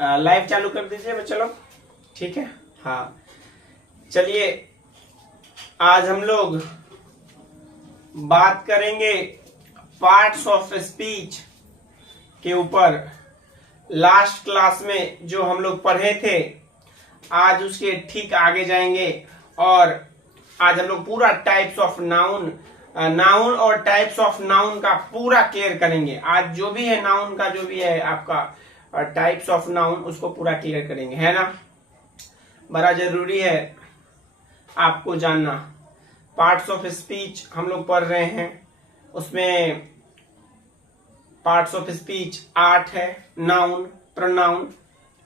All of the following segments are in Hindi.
लाइव चालू कर दीजिए बच्चा लोग। ठीक है, हाँ चलिए आज हम लोग बात करेंगे पार्ट्स ऑफ स्पीच के ऊपर। लास्ट क्लास में जो हम लोग पढ़े थे आज उसके ठीक आगे जाएंगे और आज हम लोग पूरा टाइप्स ऑफ नाउन और टाइप्स ऑफ नाउन का पूरा क्लियर करेंगे। आज जो भी है नाउन का जो भी है आपका टाइप्स ऑफ नाउन उसको पूरा क्लियर करेंगे, है ना। बड़ा जरूरी है आपको जानना। पार्ट्स ऑफ स्पीच हम लोग पढ़ रहे हैं, उसमें पार्ट्स ऑफ स्पीच 8 है। Noun, pronoun,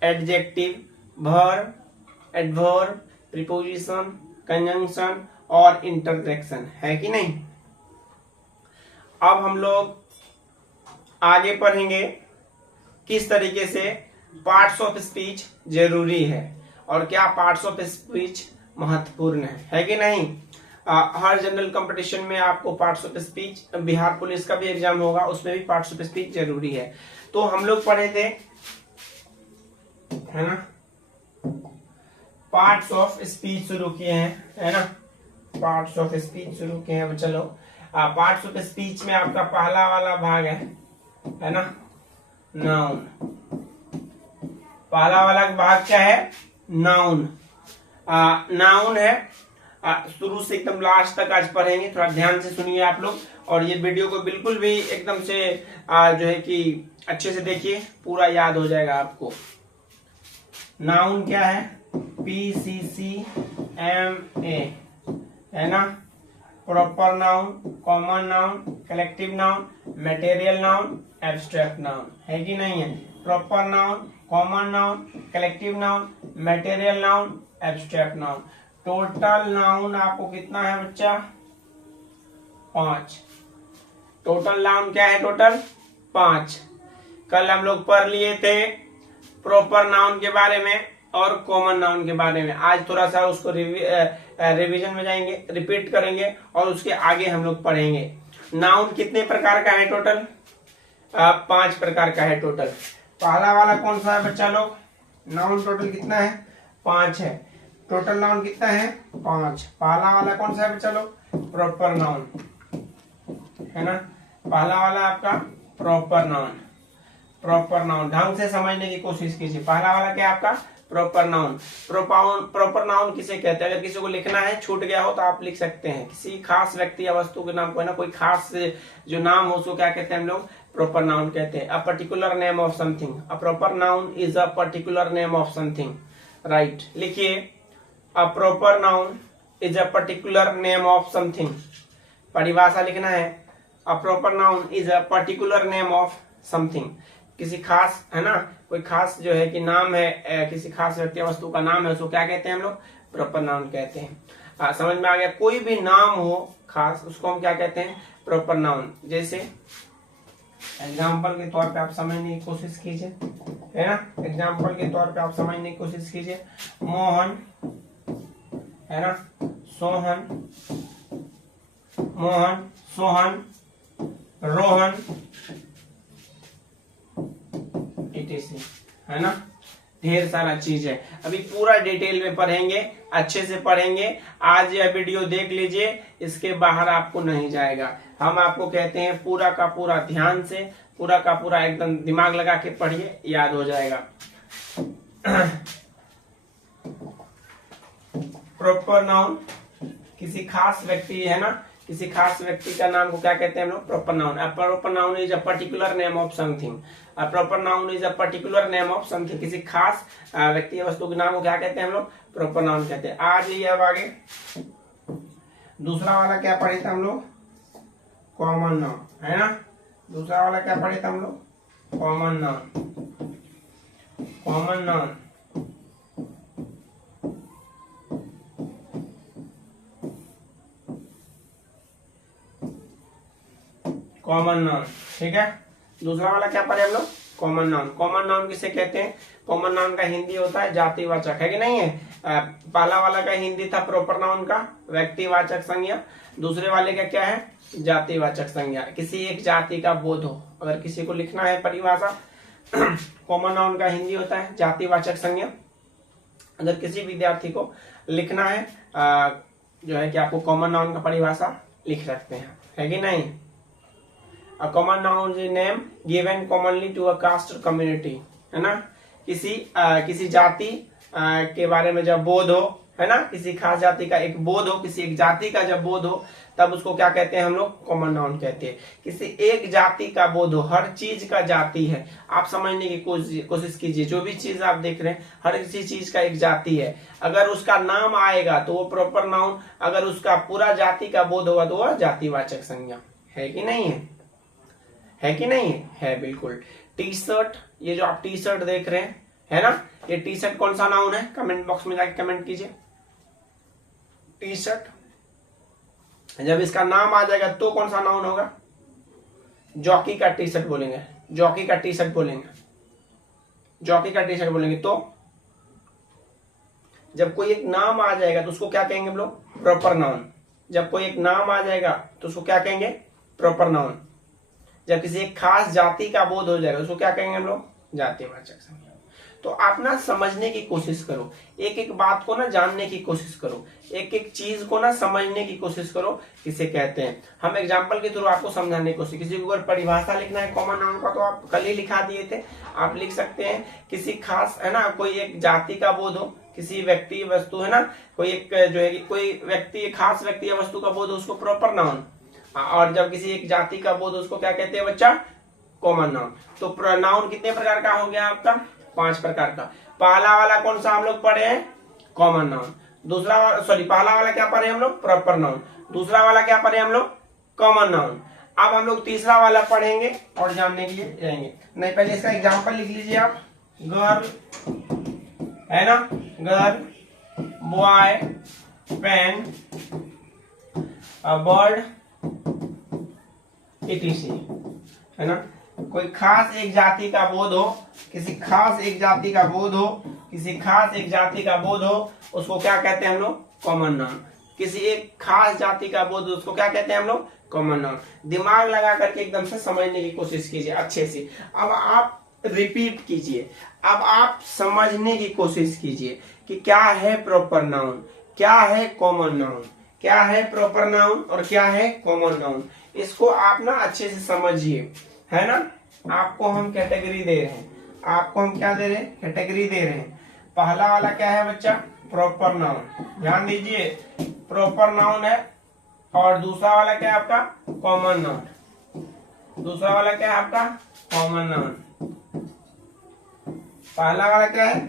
adjective, verb, adverb, preposition, conjunction और इंटरजेक्शन, है कि नहीं। अब हम लोग आगे पढ़ेंगे किस तरीके से पार्ट्स ऑफ स्पीच जरूरी है और क्या पार्ट्स ऑफ स्पीच महत्वपूर्ण है कि नहीं। हर जनरल कंपटीशन में आपको parts of speech, Bihar police का भी एग्जाम होगा उसमें भी पार्ट्स ऑफ स्पीच जरूरी है। तो हम लोग पढ़े थे, है ना, पार्ट्स ऑफ स्पीच शुरू किए हैं, है ना। पार्ट्स ऑफ स्पीच शुरू किए हैं। चलो पार्ट्स ऑफ स्पीच में आपका पहला वाला भाग है ना, नाउन। पहला वाला भाग क्या है, नाउन। नाउन है, शुरू से एकदम लास्ट तक आज पढ़ेंगे। थोड़ा ध्यान से सुनिए आप लोग और ये वीडियो को बिल्कुल भी एकदम से जो है कि अच्छे से देखिए, पूरा याद हो जाएगा आपको। नाउन क्या है, PCCMA, है ना। Proper noun, common noun, collective noun, material noun, abstract noun, है कि नहीं है। Proper noun, common noun, collective noun, material noun, abstract noun. Total noun आपको कितना है बच्चा, 5। टोटल नाउन क्या है, टोटल 5। कल हम लोग पढ़ लिए थे प्रॉपर नाउन के बारे में और कॉमन नाउन के बारे में। आज थोड़ा सा उसको रिवीजन में जाएंगे, रिपीट करेंगे और उसके आगे हम लोग पढ़ेंगे। नाउन कितने प्रकार का है टोटल, 5 प्रकार का है टोटल। पहला वाला कौन सा है बच्चा लोग, नाउन टोटल कितना है, 5 है। टोटल नाउन कितना है, 5। पहला वाला कौन सा है बच्चा लोग, प्रॉपर नाउन, है ना। पहला वाला आपका प्रॉपर नाउन। प्रॉपर नाउन ढंग से समझने की कोशिश कीजिए। पहला वाला क्या है आपका, प्रॉपर नाउन। प्रॉपर नाउन किसे कहते हैं, अगर किसी को लिखना है, छूट गया हो तो आप लिख सकते हैं। किसी खास व्यक्ति या वस्तु के नाम को, है ना, कोई खास जो नाम हो उसको क्या कहते हैं हम लोग, प्रॉपर नाउन कहते हैं। A particular name of something, a proper noun is a particular name of something, right. लिखिए, a proper noun is a particular name of something. परिभाषा लिखना है, a proper noun is a particular name of something. किसी खास, है ना, कोई खास जो है कि नाम है, किसी खास व्यक्ति वस्तु का नाम है, उसको क्या कहते हैं हम लोग, प्रॉपर नाउन कहते हैं। समझ में आ गया। कोई भी नाम हो खास उसको हम क्या कहते हैं, प्रॉपर नाउन। जैसे एग्जाम्पल के तौर पे आप समझने की कोशिश कीजिए, है ना। एग्जाम्पल के तौर पे आप समझने की कोशिश कीजिए। मोहन, है ना, सोहन, मोहन, सोहन, रोहन, है ना। ढेर सारा चीज है, अभी पूरा डिटेल में पढ़ेंगे, अच्छे से पढ़ेंगे। आज यह वीडियो देख लीजिए, इसके बाहर आपको नहीं जाएगा। हम आपको कहते हैं पूरा का पूरा ध्यान से, पूरा का पूरा एकदम दिमाग लगा के पढ़िए, याद हो जाएगा। प्रॉपर नाउन किसी खास व्यक्ति, है ना, किसी खास व्यक्ति का नाम को क्या कहते हैं हम लोग, proper noun. A proper noun is a particular name of something. A proper noun is a particular name of something. किसी खास व्यक्ति या वस्तु के नाम को क्या कहते हैं हम लोग, प्रॉपर नाउन कहते हैं। आ जाइए अब आगे। दूसरा वाला क्या पढ़े थे हम लोग, कॉमन नाउन, है ना। दूसरा वाला क्या पढ़े थे हम लोग, common noun. Common noun common noun, ठीक है। दूसरा वाला क्या पढ़े हम लोग, कॉमन नाउन। कॉमन नाउन किसे कहते हैं, कॉमन नाउन का हिंदी होता है जातिवाचक, है कि नहीं है। पहला वाला का हिंदी था प्रॉपर नाउन का व्यक्तिवाचक संज्ञा, दूसरे वाले का क्या है, जातिवाचक संज्ञा। किसी एक जाति का बोध हो, अगर किसी को लिखना है परिभाषा कॉमन नाउन का हिंदी होता है जातिवाचक संज्ञा। अगर किसी विद्यार्थी को लिखना है जो है कि आपको कॉमन नाउन का परिभाषा लिख सकते हैं, है कि नहीं। A common noun is name given commonly to a caste और कम्युनिटी, है ना। किसी जाति के बारे में जब बोध हो, है ना, किसी खास जाति का एक बोध हो, किसी एक जाति का जब बोध हो, तब उसको क्या कहते हैं हम लोग, कॉमन नाउन कहते हैं। किसी एक जाति का बोध हो, हर चीज का जाति है, आप समझने की कोशिश कीजिए। जो भी चीज आप देख रहे हैं हर किसी चीज का एक जाति है। अगर उसका नाम आएगा तो वो प्रॉपर नाउन, अगर उसका पूरा जाति का बोध होगा तो वह जातिवाचक संज्ञा, है कि नहीं है, है कि नहीं है बिल्कुल। टी शर्ट, ये जो आप टी शर्ट देख रहे हैं, है ना, ये टी शर्ट कौन सा नाउन है, कमेंट बॉक्स में जाके कमेंट कीजिए। टी शर्ट, जब इसका नाम आ जाएगा तो कौन सा नाउन होगा, जॉकी का टी शर्ट बोलेंगे, जॉकी का टी शर्ट बोलेंगे, जॉकी का टी शर्ट बोलेंगे। तो जब कोई एक नाम आ जाएगा तो उसको क्या कहेंगे हम लोग, प्रॉपर नाउन। जब कोई एक नाम आ जाएगा तो उसको क्या कहेंगे, प्रॉपर नाउन। जब किसी एक खास जाति का बोध हो जाएगा उसको क्या कहेंगे हम लोग, जातिवाचक संज्ञा। तो आप ना समझने की कोशिश करो, एक एक बात को ना जानने की कोशिश करो, एक एक चीज को ना समझने की कोशिश करो किसे कहते हैं। हम एग्जांपल के थ्रू आपको समझाने की कोशिश, किसी को अगर परिभाषा लिखना है कॉमन नाउन का तो आप कल ही लिखा दिए थे, आप लिख सकते हैं किसी खास, है ना, कोई एक जाति का बोध हो, किसी व्यक्ति वस्तु, है ना, कोई एक जो है कोई व्यक्ति, खास व्यक्ति या वस्तु का बोध हो, उसको प्रॉपर नाउन। और जब किसी एक जाति का बोध उसको क्या कहते हैं बच्चा, कॉमन नाउन। तो नाउन कितने प्रकार का हो गया आपका, 5 प्रकार का। पहला वाला कौन सा हम लोग पढ़े हैं, कॉमन नाउन। दूसरा, सॉरी, पहला वाला क्या पढ़े हम लोग, प्रॉपर नाउन। दूसरा वाला क्या पढ़े हम लोग, कॉमन नाउन। अब हम लोग तीसरा वाला पढ़ेंगे और जानने के लिए जाएंगे। नहीं, पहले इसका एग्जांपल लिख लीजिए आप। गर्ल, है ना, girl, boy, pen, bird, etc, है ना। कोई खास एक जाति का बोध हो, किसी खास एक जाति का बोध हो, किसी खास एक जाति का बोध हो, उसको क्या कहते हैं हम लोग, कॉमन नाउन। किसी एक खास जाति का बोध हो उसको क्या कहते हैं हम लोग, कॉमन नाउन। दिमाग लगा करके एकदम से समझने की कोशिश कीजिए अच्छे से। अब आप रिपीट कीजिए, अब आप समझने की कोशिश कीजिए कि क्या है प्रॉपर नाउन, क्या है कॉमन नाउन, क्या है प्रॉपर नाउन और क्या है कॉमन नाउन। इसको आप ना अच्छे से समझिए, है ना। आपको हम कैटेगरी दे रहे हैं, आपको हम क्या दे रहे हैं, कैटेगरी दे रहे हैं। पहला वाला क्या है बच्चा, प्रॉपर नाउन, ध्यान दीजिए, प्रॉपर नाउन है। और दूसरा वाला क्या है आपका, कॉमन नाउन। दूसरा वाला क्या है आपका, कॉमन नाउन। पहला वाला क्या है,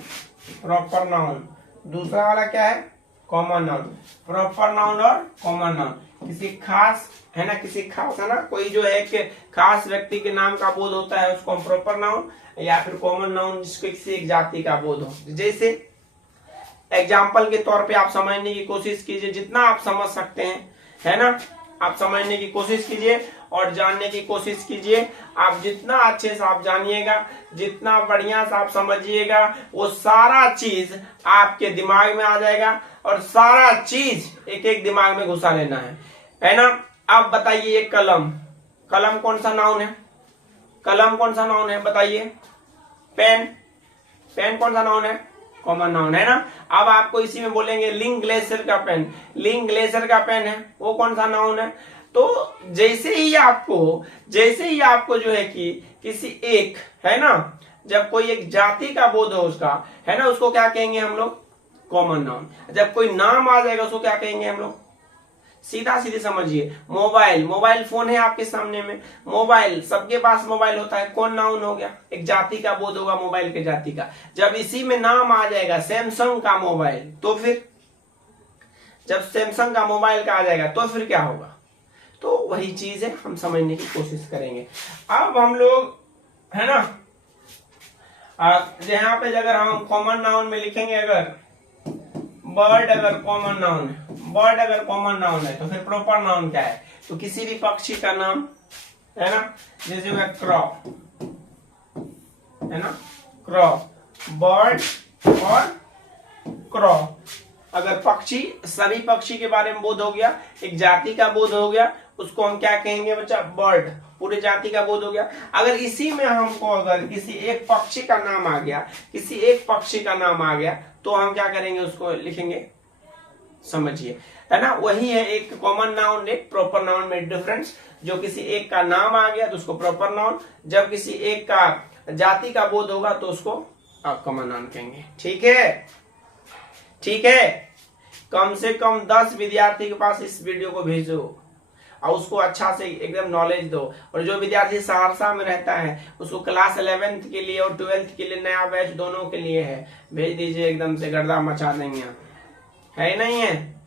प्रॉपर नाउन। दूसरा वाला क्या है, कॉमन नाउन। प्रॉपर नाउन और कॉमन नाउन, किसी खास, है ना, किसी खास, है ना, कोई जो है कि खास व्यक्ति के नाम का बोध होता है उसको हम प्रॉपर नाउन, या फिर कॉमन नाउन जिसको किसी एक जाति का बोध हो। जैसे एग्जाम्पल के तौर पे आप समझने की कोशिश कीजिए, जितना आप समझ सकते हैं, है ना, आप समझने की कोशिश कीजिए और जानने की कोशिश कीजिए। आप जितना अच्छे से आप जानिएगा, जितना बढ़िया से आप समझिएगा, वो सारा चीज आपके दिमाग में आ जाएगा और सारा चीज एक एक दिमाग में घुसा लेना है ना। अब बताइए, ये कलम, कलम कौन सा नाउन है, कलम कौन सा नाउन है बताइए। पेन, पेन कौन सा नाउन है, कॉमन नाउन, है ना। अब आपको इसी में बोलेंगे लिंक ग्लेशियर का पेन, लिंक ग्लेशियर का पेन है, वो कौन सा नाउन है। तो जैसे ही आपको जो है कि किसी एक, है ना, जब कोई एक जाति का बोध हो उसका, है ना, उसको क्या कहेंगे हम लोग, कॉमन नाउन। जब कोई नाम आ जाएगा उसको क्या कहेंगे हम लोग, सीधा सीधे समझिए। मोबाइल, मोबाइल फोन है आपके सामने में, मोबाइल, सबके पास मोबाइल होता है, कौन नाउन हो गया, एक जाति का बोध होगा मोबाइल के जाति का। जब इसी में नाम आ जाएगा सैमसंग का मोबाइल, तो फिर जब सैमसंग का मोबाइल का आ जाएगा तो फिर क्या होगा। तो वही चीज है, हम समझने की कोशिश करेंगे। अब हम लोग, है ना, यहाँ पे अगर हम कॉमन नाउन में लिखेंगे, अगर बर्ड अगर कॉमन नाउन है, बर्ड अगर कॉमन नाउन है तो फिर प्रॉपर नाउन क्या है, तो किसी भी पक्षी का नाम, है ना, जैसे हुआ क्रॉ, है ना, क्रॉ, बर्ड और क्रॉ। अगर पक्षी, सभी पक्षी के बारे में बोध हो गया, एक जाति का बोध हो गया, उसको हम क्या कहेंगे बच्चा, बर्ड। पूरे जाति का बोध हो गया। अगर इसी में हमको अगर किसी एक पक्षी का नाम आ गया, किसी एक पक्षी का नाम आ गया, तो हम क्या करेंगे, उसको लिखेंगे, समझिए, है ना। वही है एक कॉमन नाउन, एक प्रॉपर नाउन में डिफरेंस। जो किसी एक का नाम आ गया तो उसको प्रॉपर नाउन, जब किसी एक का जाति का बोध होगा तो उसको आप कॉमन नाउन कहेंगे। ठीक है, ठीक है। कम से कम 10 विद्यार्थी के पास इस वीडियो को भेजो और उसको अच्छा से एकदम नॉलेज दो। और जो विद्यार्थी सहरसा में रहता है उसको क्लास 11th के लिए और 12th के लिए नया बैच दोनों के लिए है, भेज दीजिए, एकदम से गर्दा मचा देंगे। है नहीं है?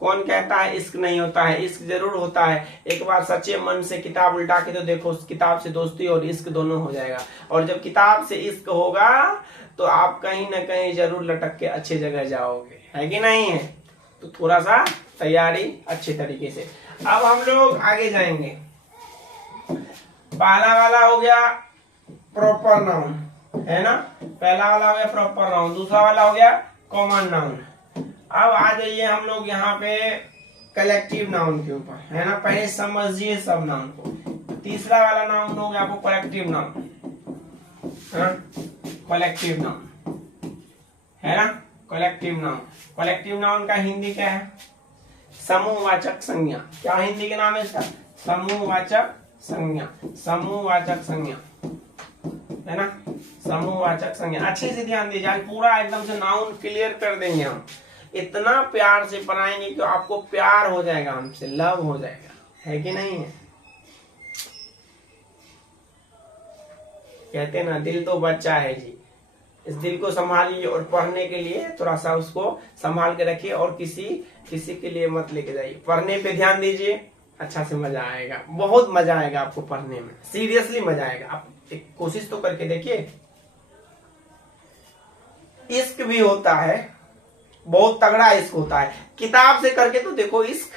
कौन कहता है इश्क नहीं होता है? इश्क जरूर होता है। एक बार सच्चे मन से किताब उल्टा के तो देखो, उस किताब से दोस्ती और इश्क दोनों हो जाएगा। और जब किताब से इश्क होगा तो आप कहीं ना कहीं जरूर लटक के अच्छी जगह जाओगे, है कि नहीं है? तो थोड़ा सा तैयारी अच्छे तरीके से। अब हम लोग आगे जाएंगे। पहला वाला हो गया प्रॉपर नाउन, है ना। पहला वाला हो गया प्रॉपर नाउन, दूसरा वाला हो गया कॉमन नाउन। अब आ जाइए हम लोग यहाँ पे कलेक्टिव नाउन के ऊपर, है ना। पहले समझिए सब नाउन को। तीसरा वाला नाउन हो गया आपको कलेक्टिव नाउन, है ना। कलेक्टिव नाउन, है ना। कलेक्टिव नाउन, कलेक्टिव नाउन का हिंदी क्या है? समूहवाचक संज्ञा। क्या हिंदी के नाम है इसका? समूहवाचक संज्ञा, समूहवाचक संज्ञा, है ना। समूहवाचक संज्ञा। अच्छे से ध्यान दीजिए, आज पूरा एकदम से नाउन क्लियर कर देंगे हम। इतना प्यार से पढ़ाएंगे कि आपको प्यार हो जाएगा हमसे, लव हो जाएगा, है कि नहीं है? कहते ना दिल तो बच्चा है जी, इस दिल को संभालिए और पढ़ने के लिए थोड़ा सा उसको संभाल के रखिए और किसी के लिए मत लेके जाइए। पढ़ने पे ध्यान दीजिए, अच्छा से मजा आएगा, बहुत मजा आएगा आपको पढ़ने में, सीरियसली मजा आएगा। आप एक कोशिश तो करके देखिए। इश्क भी होता है, बहुत तगड़ा इश्क होता है। किताब से करके तो देखो इश्क,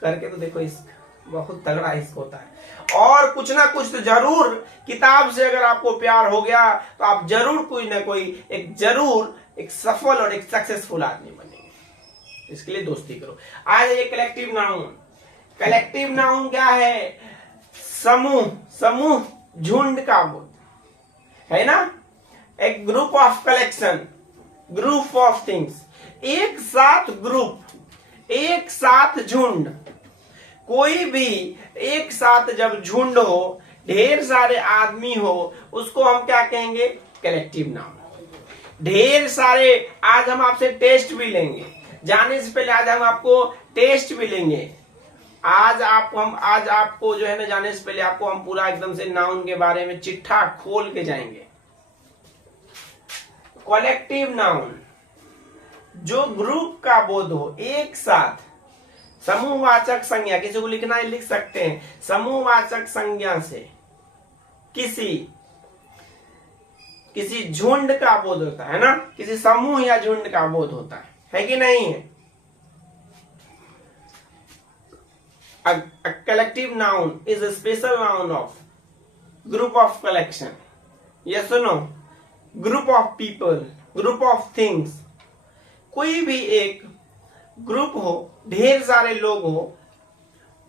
करके तो देखो इश्क, बहुत तगड़ा इश्क होता है। और कुछ ना कुछ तो जरूर किताब से अगर आपको प्यार हो गया तो आप जरूर कोई ना कोई एक सफल और एक सक्सेसफुल आदमी बनेंगे। इसके लिए दोस्ती करो। आज ये कलेक्टिव नाउन। कलेक्टिव नाउन क्या है? समूह, समूह, झुंड का बोध, है ना। एक group of collection, group of things, एक साथ ग्रुप, एक साथ झुंड। कोई भी एक साथ जब झुंड हो, ढेर सारे आदमी हो, उसको हम क्या कहेंगे? Collective noun. ढेर सारे, आज हम आपसे टेस्ट भी लेंगे, जाने से पहले आज हम आपको टेस्ट भी लेंगे। आज आपको जो है ना, जाने से पहले आपको हम पूरा एकदम से नाउन के बारे में चिट्ठा खोल के जाएंगे। कलेक्टिव नाउन, जो ग्रुप का बोध हो, एक साथ। समूहवाचक संज्ञा, किसी को लिखना है लिख सकते हैं। समूहवाचक संज्ञा से किसी झुंड का बोध होता है ना, किसी समूह या झुंड का बोध होता है कि नहीं है? A collective noun is a special noun of group of collection. Yes or no? Group of people, group of things. कोई भी एक ग्रुप हो, ढेर सारे लोग हो,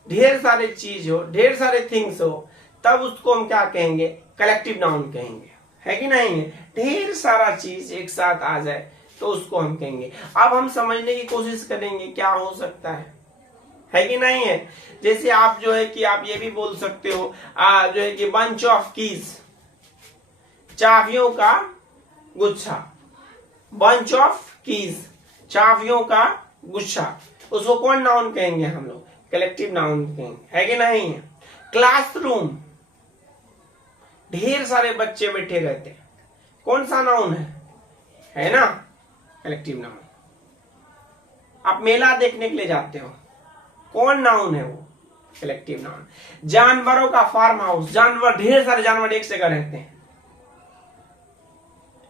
ढेर सारे चीज हो, ढेर सारे थिंग्स हो, तब उसको हम क्या कहेंगे? कलेक्टिव नाउन कहेंगे, है कि नहीं? ढेर सारा चीज एक साथ आ जाए तो उसको हम कहेंगे। अब हम समझने की कोशिश करेंगे क्या हो सकता है कि नहीं है? जैसे आप जो है कि आप ये भी बोल सकते हो जो है कि बंच ऑफ कीज, चाबियों का गुच्छा। बंच ऑफ कीज, चाबियों का गुच्छा, उसको कौन नाउन कहेंगे? हम लोग कलेक्टिव नाउन कहेंगे, है कि नहीं है? क्लासरूम, ढेर सारे बच्चे बैठे रहते हैं, कौन सा नाउन है ना? Collective noun. आप मेला देखने के लिए जाते हो, कौन नाउन है? वो कलेक्टिव नाउन। जानवरों का फार्म हाउस, जानवर, ढेर सारे जानवर एक जगह रहते हैं,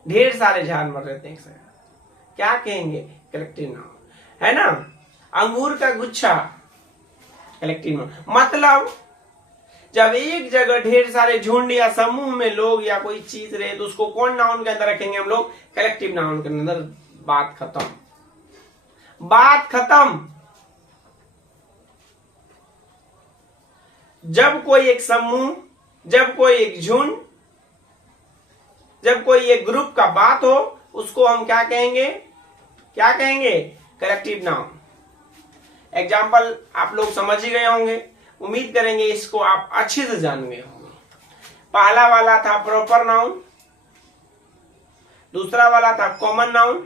ढेर सारे जानवर रहते हैं एक जगह, क्या कहेंगे? कलेक्टिव नाउन, है ना। अंगूर का गुच्छा, कलेक्टिव नाउन। मतलब जब एक जगह ढेर सारे झुंड या समूह में लोग या कोई चीज रहे तो उसको कौन नाउन के अंदर रखेंगे हम लोग? कलेक्टिव नाउन के अंदर। बात खत्म, बात खत्म। जब कोई एक समूह, जब कोई एक झुंड, जब कोई एक ग्रुप का बात हो, उसको हम क्या कहेंगे? क्या कहेंगे? Collective noun. एग्जाम्पल आप लोग समझ ही गए होंगे, उम्मीद करेंगे इसको आप अच्छे से जान गए होंगे। पहला वाला था प्रॉपर नाउन, दूसरा वाला था कॉमन नाउन,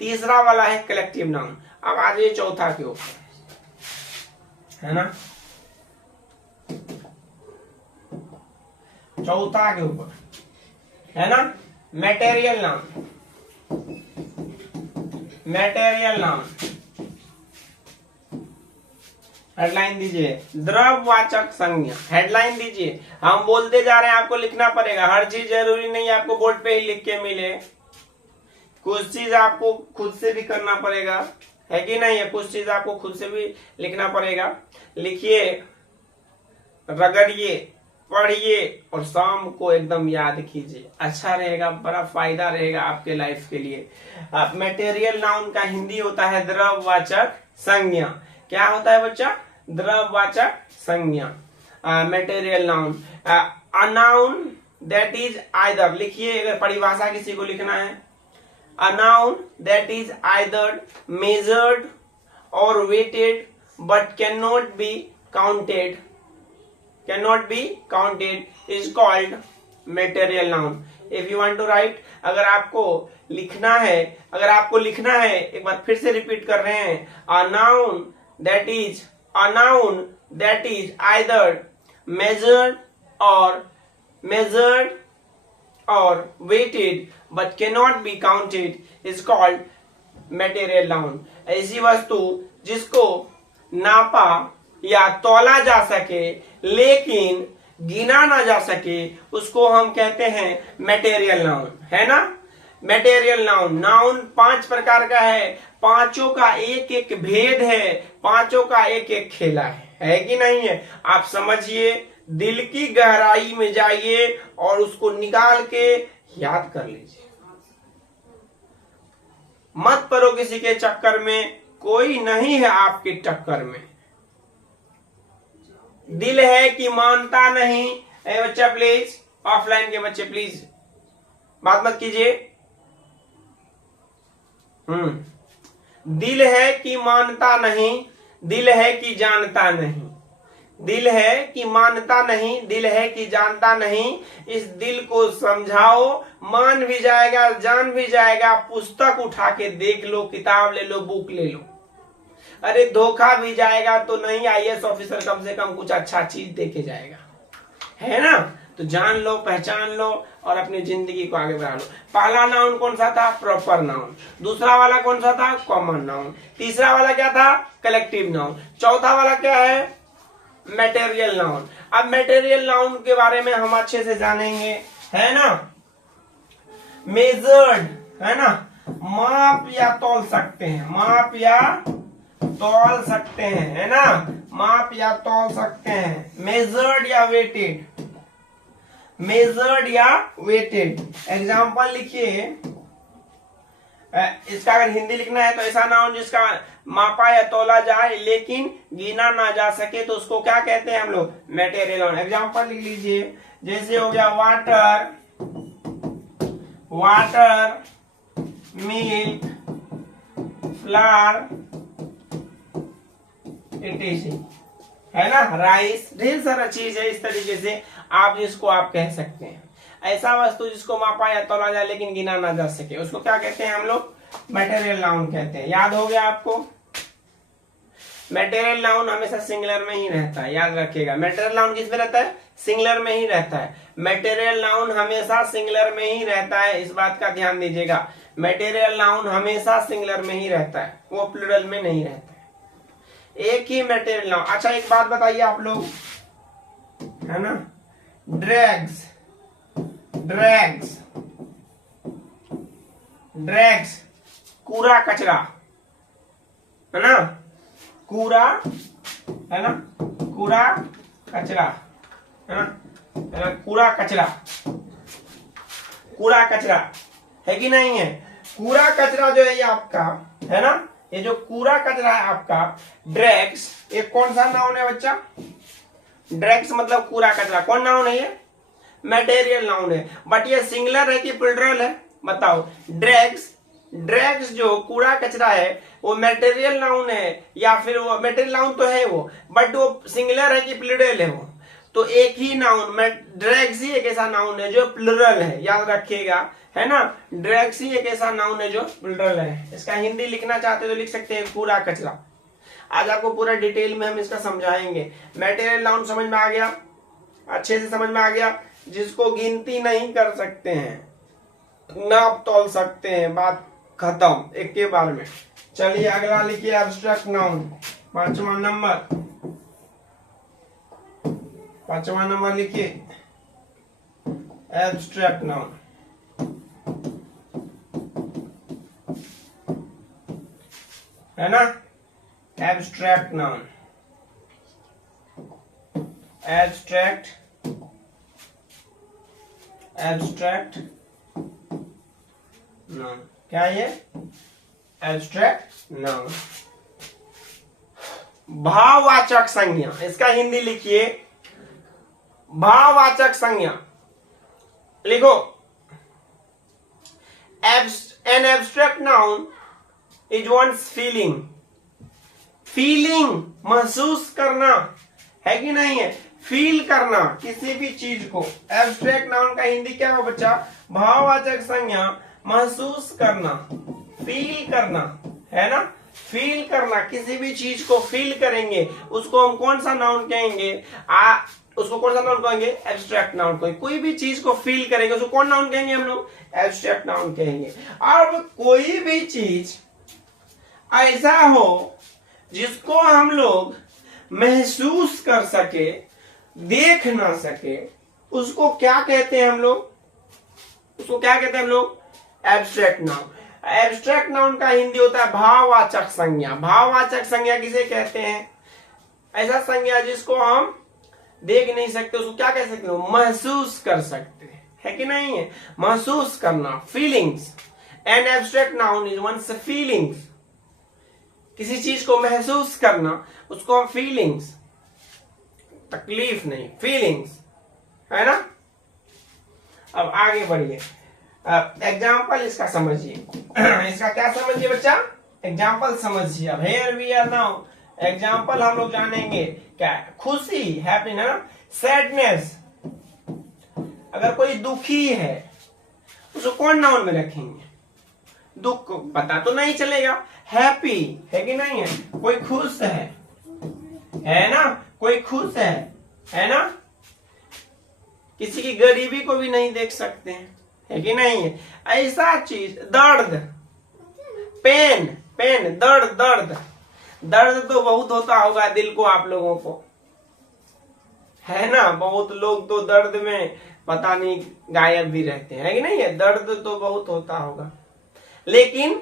तीसरा वाला है कलेक्टिव नाउन। अब आ जाइए चौथा के ऊपर, है ना, चौथा के ऊपर है ना, material noun. Material noun headline दीजिए, द्रववाचक संज्ञा। हेडलाइन दीजिए, हम बोलते जा रहे हैं, आपको लिखना पड़ेगा। हर चीज जरूरी नहीं आपको बोर्ड पे ही लिख के मिले, कुछ चीज आपको खुद से भी करना पड़ेगा, है कि नहीं है? कुछ चीज आपको खुद से भी लिखना पड़ेगा। लिखिए, रगड़िए, पढ़िए और शाम को एकदम याद कीजिए, अच्छा रहेगा, बड़ा फायदा रहेगा आपके लाइफ के लिए। मटेरियल नाउन का हिंदी होता है द्रववाचक संज्ञा। क्या होता है बच्चा? द्रववाचक संज्ञा। Material noun, a noun that is either, लिखिए अगर परिभाषा किसी को लिखना है, a noun that is either measured और weighted but can not be counted, cannot be counted is called material noun. If you want to write, अगर आपको लिखना है, अगर आपको लिखना है, एक बार फिर से रिपीट कर रहे हैं, a noun that is either measured or weighted but cannot be counted is called material noun. ऐसी वस्तु जिसको नापा या तौला जा सके लेकिन गिना ना जा सके, उसको हम कहते हैं मटेरियल नाउन, है ना। मटेरियल नाउन, नाउन 5 प्रकार का है, पांचों का एक एक भेद है, पांचों का एक एक खेला है कि नहीं है? आप समझिए, दिल की गहराई में जाइए और उसको निकाल के याद कर लीजिए। मत पड़ो किसी के चक्कर में, कोई नहीं है आपके टक्कर में। दिल है कि मानता नहीं। बच्चा प्लीज, ऑफलाइन के बच्चे प्लीज बात मत कीजिए। दिल है कि मानता नहीं, दिल है कि जानता नहीं, दिल है कि मानता नहीं, दिल है कि जानता नहीं। इस दिल को समझाओ, मान भी जाएगा, जान भी जाएगा। पुस्तक उठा के देख लो, किताब ले लो, बुक ले लो। अरे धोखा भी जाएगा तो नहीं, आईएएस ऑफिसर कम से कम कुछ अच्छा चीज देके जाएगा, है ना। तो जान लो, पहचान लो और अपनी जिंदगी को आगे बढ़ा लो। पहला नाउन कौन सा था? Proper noun. दूसरा वाला कौन सा था? Common noun. तीसरा वाला क्या था? Collective noun. चौथा वाला क्या है? Material noun. अब मटेरियल नाउन के बारे में हम अच्छे से जानेंगे, है ना। मेजर्ड, है ना, माप या तौल सकते हैं, माप या तौल सकते हैं, है ना, माप या तौल सकते हैं। मेजर्ड या वेटेड, मेजर्ड या वेटेड। एग्जाम्पल लिखिए, इसका अगर हिंदी लिखना है तो ऐसा नाउन जिसका मापा या तौला जाए लेकिन गिना ना जा सके, तो उसको क्या कहते हैं हम लोग? Material noun. एग्जाम्पल लिख लीजिए, जैसे हो गया वाटर, वाटर, मिल्क, फ्लावर, है ना, राइस, ढेर सारा चीज है। इस तरीके से आप जिसको आप कह सकते हैं, ऐसा वस्तु जिसको मापा या तौला जाए लेकिन गिना ना जा सके, उसको क्या कहते हैं हम लोग? मटेरियल नाउन कहते हैं। याद हो गया आपको? मटेरियल नाउन हमेशा सिंगुलर में ही रहता है, याद रखिएगा। मटेरियल नाउन किस में रहता है? सिंगुलर में ही रहता है। मटेरियल नाउन हमेशा सिंगुलर में ही रहता है, इस बात का ध्यान दीजिएगा। मटेरियल नाउन हमेशा सिंगुलर में ही रहता है, वो प्लूरल में नहीं रहता है। एक ही मटेरियल नाउन। अच्छा एक बात बताइए आप लोग, है ना, ड्रैग्स, ड्रैग्स, ड्रैग्स, कूड़ा कचरा, है ना, कूड़ा, है ना, कूड़ा कचरा, है ना, कूड़ा कचरा, कूड़ा कचरा, है कि नहीं है? कूड़ा कचरा जो है ये आपका, है ना, ये जो कूड़ा कचरा है आपका, ड्रैग्स, ये कौन सा नाउन है बच्चा? ड्रैग्स मतलब कूड़ा कचरा, कौन नाउन है ये? मटेरियल नाउन है। बट ये सिंगुलर है कि प्लूरल है? बताओ। ड्रैग्स, ड्रैग्स जो कूड़ा कचरा है वो मटेरियल नाउन है या फिर वो मटेरियल नाउन तो है वो, बट वो सिंगुलर है कि प्लूरल है वो? तो एक ही नाउन, ड्रैग्स ही एक ऐसा नाउन है जो प्लूरल है, याद रखिएगा, है ना। ड्रैग्स ही एक ऐसा नाउन है जो प्लूरल है। इसका हिंदी लिखना चाहते तो लिख सकते हैं कूड़ा कचरा। आज आपको पूरा डिटेल में हम इसका समझाएंगे। मटेरियल नाउन समझ में आ गया, अच्छे से समझ में आ गया, जिसको गिनती नहीं कर सकते हैं, नाप तोल सकते हैं, बात खत्म एक के बार में। चलिए अगला लिखिए एब्स्ट्रैक्ट नाउन, पांचवा नंबर लिखिए एब्स्ट्रैक्ट नाउन। है ना, एब्स्ट्रैक्ट नाउन, एब्स्ट्रैक्ट नाउन, क्या ये? Abstract noun. भाववाचक संज्ञा, इसका हिंदी लिखिए भाववाचक संज्ञा। लिखो, an abstract noun is one's feeling, feeling महसूस करना, है कि नहीं है? फील करना किसी भी चीज को। एब्स्ट्रैक्ट नाउन का हिंदी क्या हो बच्चा? भाववाचक संज्ञा, महसूस करना, फील करना, है ना। फील करना, किसी भी चीज को फील करेंगे उसको हम कौन सा नाउन कहेंगे? उसको कौन सा नाउन कहेंगे? Abstract noun. कोई भी चीज को फील करेंगे उसको कौन नाउन कहेंगे हम लोग? एब्स्ट्रैक्ट नाउन कहेंगे। अब कोई भी चीज ऐसा हो जिसको हम लोग महसूस कर सके, देख ना सके, उसको क्या कहते हैं हम लोग? उसको क्या कहते हैं हम लोग? Abstract noun. एब्स्ट्रैक्ट नाउन का हिंदी होता है भाववाचक संज्ञा। भाववाचक संज्ञा किसे कहते हैं? ऐसा संज्ञा जिसको हम देख नहीं सकते, उसको क्या कह सकते हो? महसूस कर सकते हैं, है कि नहीं है? महसूस करना, feelings. An abstract noun is one's feelings, किसी चीज को महसूस करना उसको हम फीलिंग्स, तकलीफ नहीं, फीलिंग्स, है ना। अब आगे बढ़िए, एग्जाम्पल इसका समझिए। इसका क्या समझिए बच्चा? एग्जाम्पल समझिए। अब here we are now, example हम लोग जानेंगे क्या? खुशी, हैप्पीनेस, सैडनेस। अगर कोई दुखी है उसको कौन नाउन में रखेंगे? दुख पता तो नहीं चलेगा। हैप्पी, है कि नहीं है? कोई खुश है ना, कोई खुश है ना। किसी की गरीबी को भी नहीं देख सकते हैं, है कि नहीं है? ऐसा चीज, दर्द, पेन, दर्द तो बहुत होता होगा दिल को आप लोगों को, है ना। बहुत लोग तो दर्द में पता नहीं गायब भी रहते हैं, है कि नहीं है? दर्द तो बहुत होता होगा, लेकिन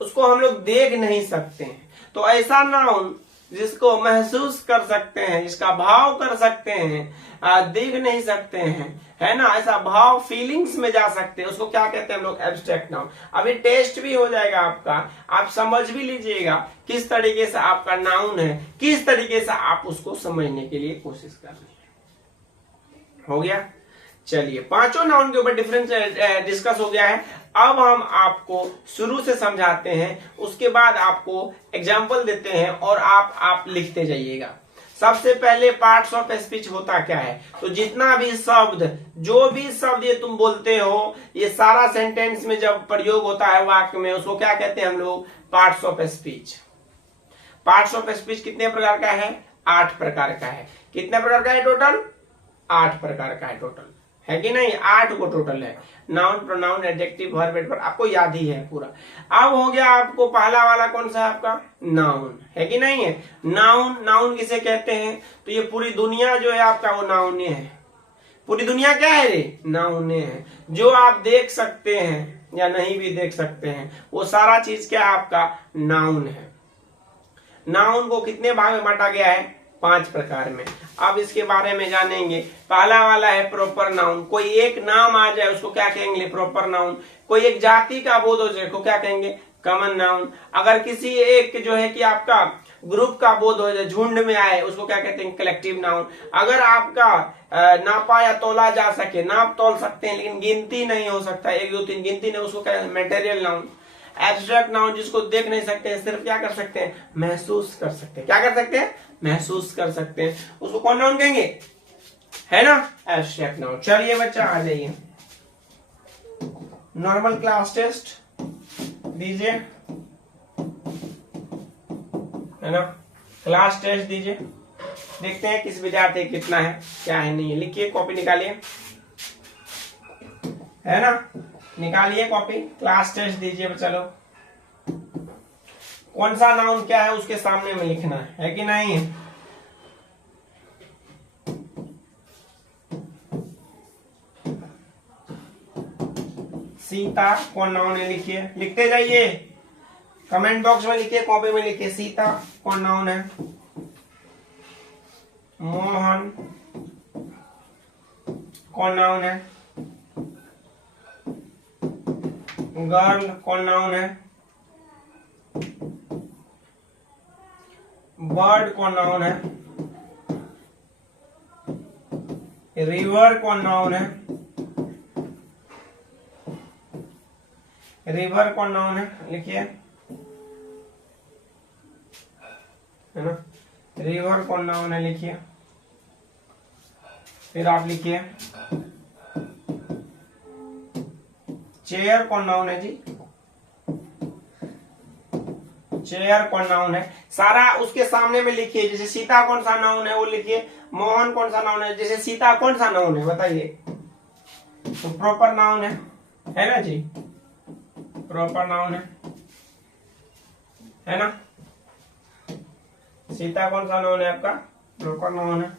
उसको हम लोग देख नहीं सकते हैं। तो ऐसा नाउन जिसको महसूस कर सकते हैं, जिसका भाव कर सकते हैं, देख नहीं सकते हैं, है ना, ऐसा भाव फीलिंग्स में जा सकते हैं, उसको क्या कहते हैं हम लोग? Abstract noun. अभी टेस्ट भी हो जाएगा आपका, आप समझ भी लीजिएगा किस तरीके से आपका नाउन है, किस तरीके से आप उसको समझने के लिए कोशिश कर रहे हैं। हो गया? चलिए, पांचों नाउन के ऊपर डिफरेंस डिस्कस हो गया है। अब हम आपको शुरू से समझाते हैं, उसके बाद आपको एग्जाम्पल देते हैं और आप लिखते जाइएगा। सबसे पहले पार्ट्स ऑफ स्पीच होता क्या है? तो जितना भी शब्द, जो भी शब्द ये तुम बोलते हो, ये सारा सेंटेंस में जब प्रयोग होता है वाक्य में, उसको क्या कहते हैं हम लोग? Parts of speech. Parts of speech कितने प्रकार का है? 8 प्रकार का है। कितने प्रकार का है टोटल? 8 प्रकार का है टोटल, है कि नहीं? 8 को टोटल है। Noun, pronoun, adjective, verb, adverb, आपको याद ही है पूरा। अब हो गया आपको पहला वाला कौन सा है आपका? नाउन, है कि नहीं है? नाउन किसे कहते हैं? तो ये पूरी दुनिया जो है आपका वो नाउने है। पूरी दुनिया क्या है रे? नाउने है। जो आप देख सकते हैं या नहीं भी देख सकते हैं, वो सारा चीज क्या आपका नाउन है। नाउन को कितने भाग में बांटा गया है? 5 प्रकार में। अब इसके बारे में जानेंगे। पहला वाला है प्रॉपर नाउन। कोई एक नाम आ जाए उसको क्या कहेंगे? Proper noun. कोई एक जाति का बोध हो जाए को क्या कहेंगे? Common noun. अगर किसी एक जो है कि आपका ग्रुप का बोध हो जाए, झुंड में आए, उसको क्या कहते हैं, कलेक्टिव नाउन। अगर आपका नापा या तोला जा सके, नाप तोल सकते हैं लेकिन गिनती नहीं हो सकता, 1 2 3 गिनती नहीं, उसको क्या, मटेरियल नाउन। एब्स्ट्रैक्ट नाउन जिसको देख नहीं सकते, सिर्फ क्या कर सकते हैं, महसूस कर सकते हैं। क्या कर सकते हैं, महसूस कर सकते हैं, उसको कौन नाउन कहेंगे, है ना, एब्स्ट्रैक्ट नाउन। चलिए बच्चा आ जाइए, नॉर्मल क्लास टेस्ट दीजिए, है ना, क्लास टेस्ट दीजिए, देखते हैं किस विद्यार्थी कितना है, क्या है नहीं है। लिखिए, कॉपी निकालिए, है ना, निकालिए कॉपी, क्लास टेस्ट दीजिए बच्चा लोग। कौन सा नाउन क्या है उसके सामने में लिखना है कि नहीं है। सीता कौन नाउन है, लिखिए, लिखते जाइए, कमेंट बॉक्स में लिखिए, कॉपी में लिखिए, सीता कौन नाउन है। मोहन कौन नाउन है। गर्ल कौन नाउन है। बर्ड कौन नाउन है। रिवर कौन नाउन है। रिवर कौन नाउन है, लिखिए, है ना, रिवर कौन नाउन है, लिखिए। फिर आप लिखिए, चेयर कौन नाउन है जी, चेयर कौन नाउन है। सारा उसके सामने में लिखिए, जैसे सीता कौन सा नाउन है वो लिखिए, मोहन कौन सा नाउन है, जैसे सीता कौन सा नाउन है बताइए, तो प्रॉपर नाउन है ना जी, प्रॉपर नाउन है ना। सीता कौन सा नाउन है आपका, प्रॉपर नाउन है।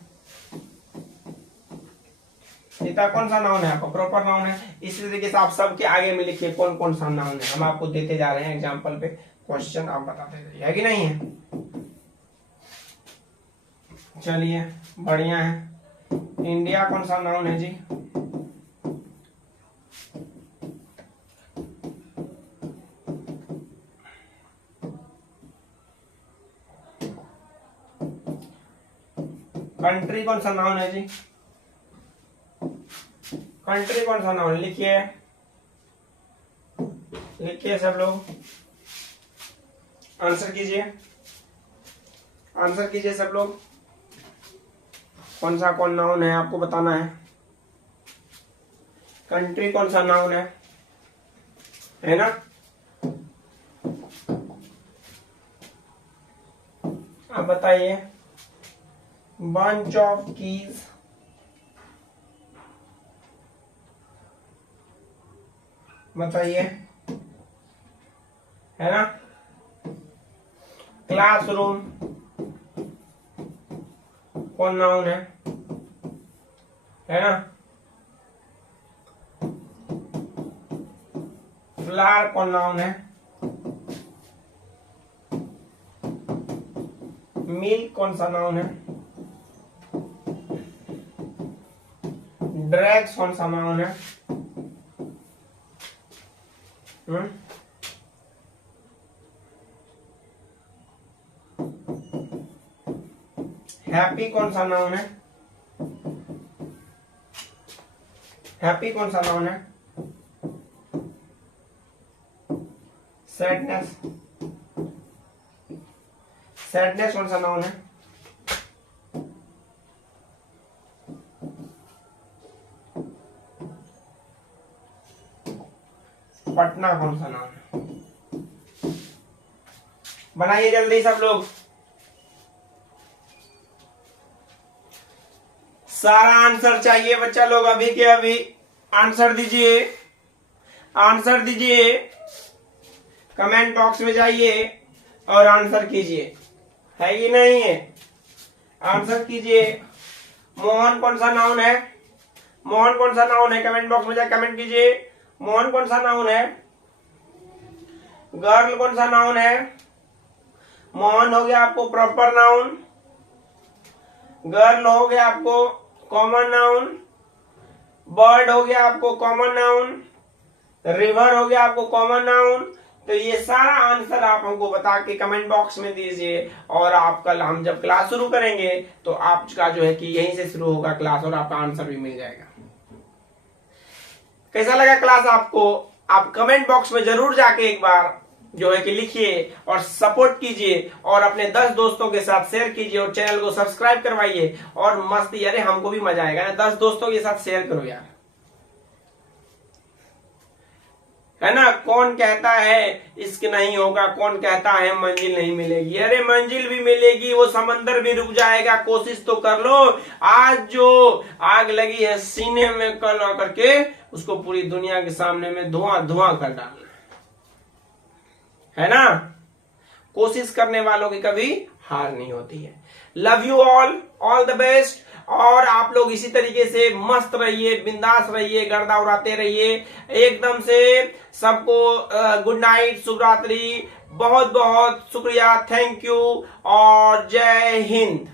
सीता कौन सा नाउन है आपका, प्रॉपर नाउन है। इसी तरीके से आप सबके आगे में लिखिए कौन कौन सा नाउन है, हम आपको देते जा रहे हैं एग्जाम्पल पे क्वेश्चन, आप बताते जाइए, है कि नहीं है। चलिए बढ़िया है। इंडिया कौन सा नाउन है जी, कंट्री कौन सा नाउन है जी, कंट्री कौन सा नाउन, लिखिए, लिखिए सब लोग, आंसर कीजिए, आंसर कीजिए सब लोग, कौन सा कौन नाउन है आपको बताना है। कंट्री कौन सा नाउन है ना। आप बताइए, बंच ऑफ कीज, बताइए, है ना। क्लासरूम कौन नाउन है ना। फ्लावर कौन नाउन है। मिल्क कौन सा नाउन है। ड्रैग्स कौन सा नाउन है। हैप्पी कौन सा नाउन है। हैप्पी कौन सा नाउन है। सैडनेस, सैडनेस कौन सा नाउन है। पटना कौन सा नाउन है। बनाइए जल्दी सब लोग, सारा आंसर चाहिए बच्चा लोग, अभी के अभी आंसर दीजिए, आंसर दीजिए, कमेंट बॉक्स में जाइए और आंसर कीजिए, है कि नहीं है। आंसर कीजिए। मोहन कौन सा नाउन है। मोहन कौन सा नाउन है, कमेंट बॉक्स में जाकर कमेंट कीजिए। मोहन कौन सा नाउन है। गर्ल कौन सा नाउन है। मोहन हो गया आपको प्रॉपर नाउन, गर्ल हो गया आपको कॉमन नाउन, बर्ड हो गया आपको कॉमन नाउन, रिवर हो गया आपको कॉमन नाउन, तो ये सारा आंसर आप हमको बता के कमेंट बॉक्स में दीजिए, और आप कल हम जब क्लास शुरू करेंगे तो आपका जो है कि यहीं से शुरू होगा क्लास, और आपका आंसर भी मिल जाएगा। कैसा लगा क्लास आपको? आप कमेंट बॉक्स में जरूर जाके एक बार जो है कि लिखिए और सपोर्ट कीजिए, और अपने 10 दोस्तों के साथ शेयर कीजिए, और चैनल को सब्सक्राइब करवाइए, और मस्ती, अरे हमको भी मजा आएगा ना, 10 दोस्तों के साथ शेयर करो यार, है ना। कौन कहता है इश्क नहीं होगा, कौन कहता है मंजिल नहीं मिलेगी, अरे मंजिल भी मिलेगी, वो समंदर भी रुक जाएगा, कोशिश तो कर लो। आज जो आग लगी है सीने में, कल आकर के उसको पूरी दुनिया के सामने में धुआं धुआं कर डालना है ना। कोशिश करने वालों की कभी हार नहीं होती है। Love you all the best. और आप लोग इसी तरीके से मस्त रहिए, बिंदास रहिए, गर्दा उड़ाते रहिए एकदम से। सबको गुड नाइट, शुभ रात्रि, बहुत बहुत शुक्रिया, थैंक यू और जय हिंद।